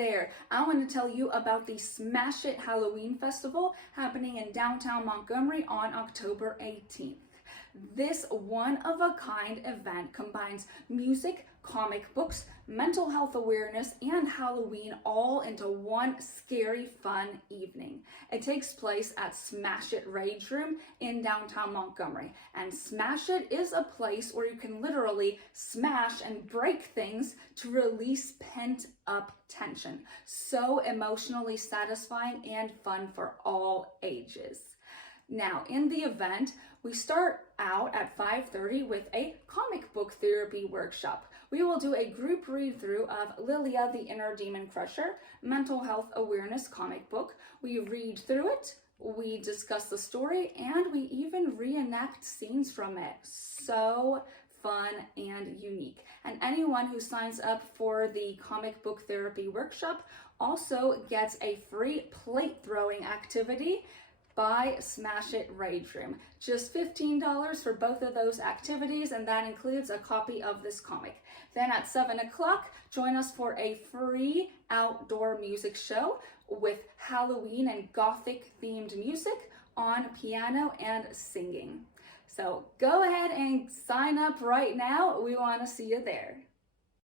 there. I want to tell you about the Smash It Halloween Festival happening in downtown Montgomery on October 18th. This one-of-a-kind event combines music, comic books, mental health awareness, and Halloween all into one scary, fun evening. It takes place at Smash It Rage Room in downtown Montgomery. And Smash It is a place where you can literally smash and break things to release pent-up tension. So emotionally satisfying and fun for all ages. Now, in the event, we start out at 5:30 with a comic book therapy workshop. We will do a group read-through of Lilia the Inner Demon Crusher, mental health awareness comic book. We read through it, we discuss the story, and we even reenact scenes from it. So fun and unique. And anyone who signs up for the comic book therapy workshop also gets a free plate throwing activity by Smash It Rage Room. Just $15 for both of those activities, and that includes a copy of this comic. Then at 7 o'clock, join us for a free outdoor music show with Halloween and Gothic themed music on piano and singing. So go ahead and sign up right now. We want to see you there.